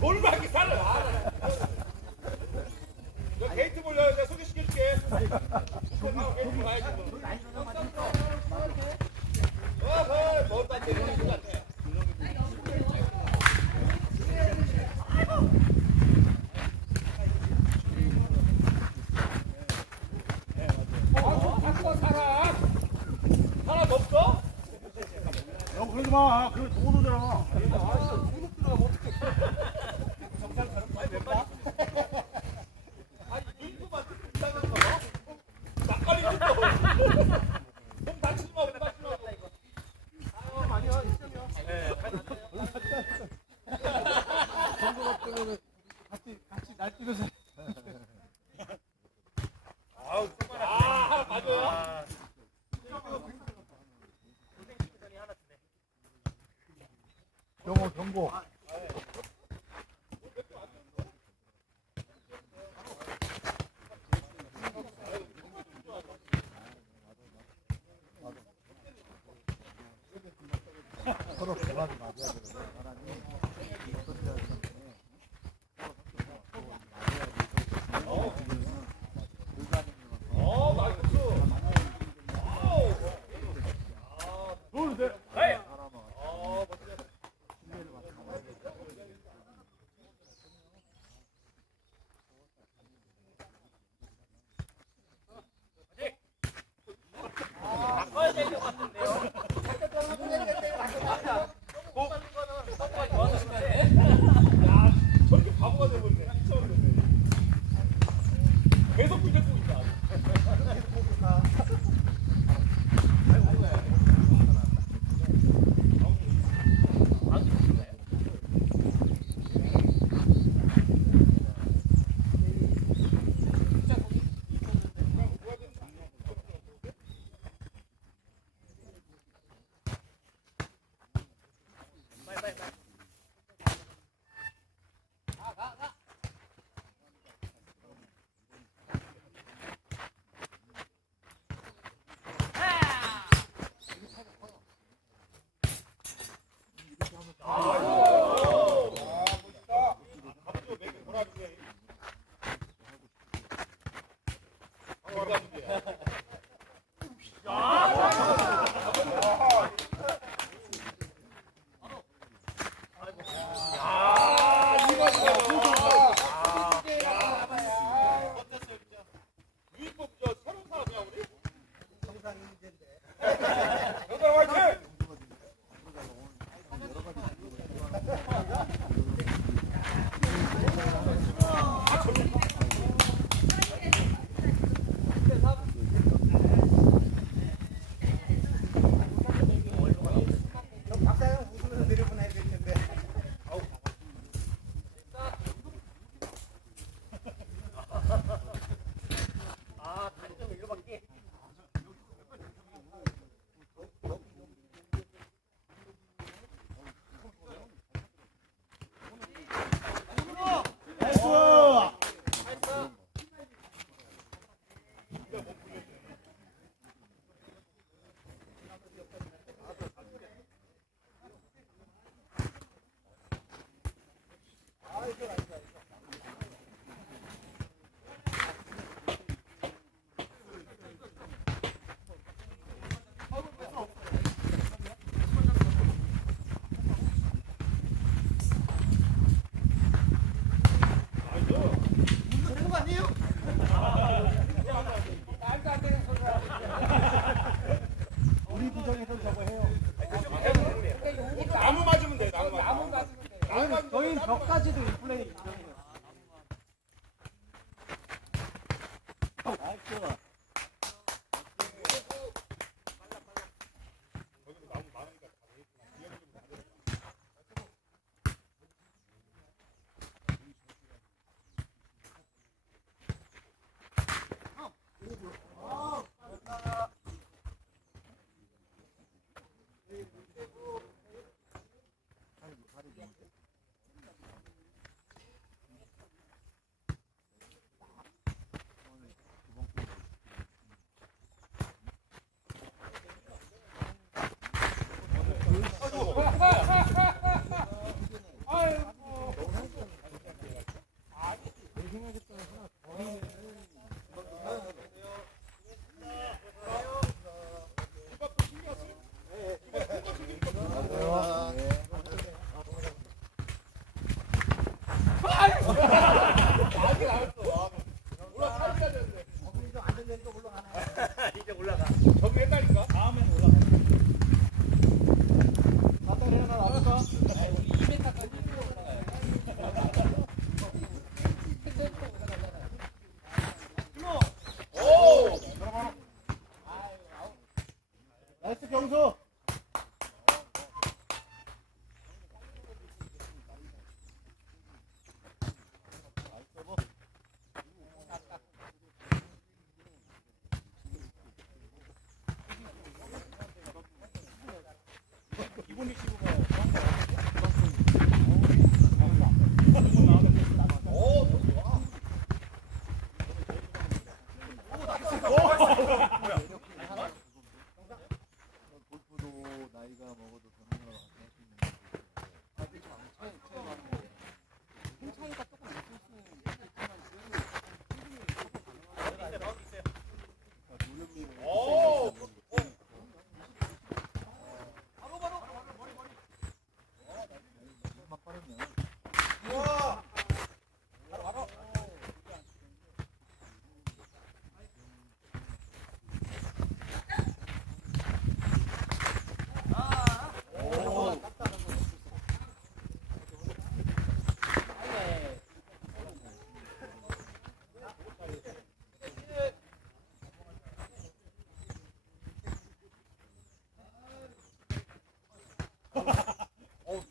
골방이 살아. 너 게이트 몰려. 내가 소개시켜줄게. 게이트 가야지. 뭐 딴 데 하는 것 같아. 사람 없어? 야, 그러지 마. 그래, 돈 오잖아. 중국 들어가면 어떡해. 정상처럼 많이 멤버? 아니, 인구만 듣고 이상한 거. 막걸리 듣고. 몸 다치지 마, 몸 다치지 마. 아유, 아니야, 인정이야. 정보가 때문에 같이 날뛰면서. 아우, 하나 맞아요? 경고. 서로 대화를 맞아야 되거든. 사람이 어떻게 해야 되는데. 둘, 셋, 넷. 저렇게 바보가 돼버리네. 계속 부딪히고 있다. 이제 올라가. 저기 했다니까. 다음엔 올라가. 갔다 내려가 나볼까? 우리 2m까지 올라가요. 오! 나이스 경수. 기본 리시브가 골프도 나이가 먹어도 전문가가 같이 할수 있는 힘 차이가 조금 있을 수 있지만 오! 막 빠르네.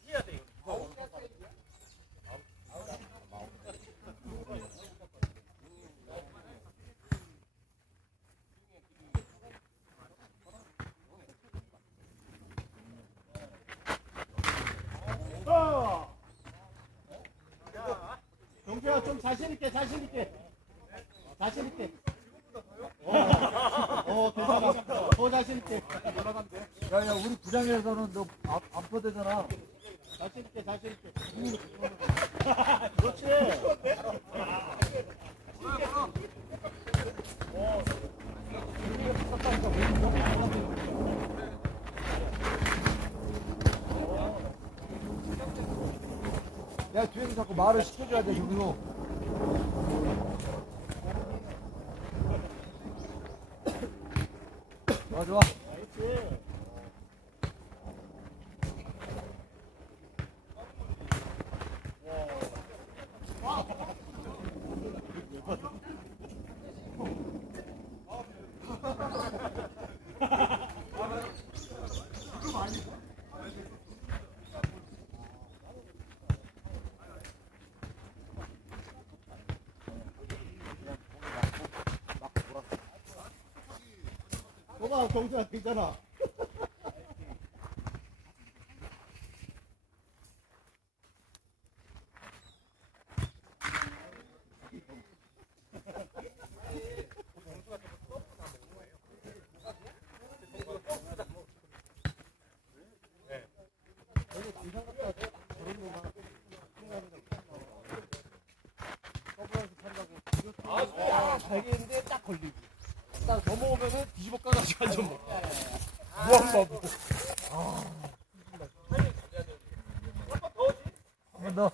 피해야 돼, 이거. 경수야 좀 자신 있게. 자신 있게. 괜찮아. 더 자신 있게. 야야 우리 부장에서는 너 아프대잖아. 자신 있게. 그렇지. 야 뒤에서 자꾸 말을 시켜줘야 돼 경수. 좋아. 봐봐 경수야 되잖아. 되겠는데 딱 걸리고. 딱 넘어오면은 뒤집어 까가지고 한점 먹고. 무한바보. 한 번 더.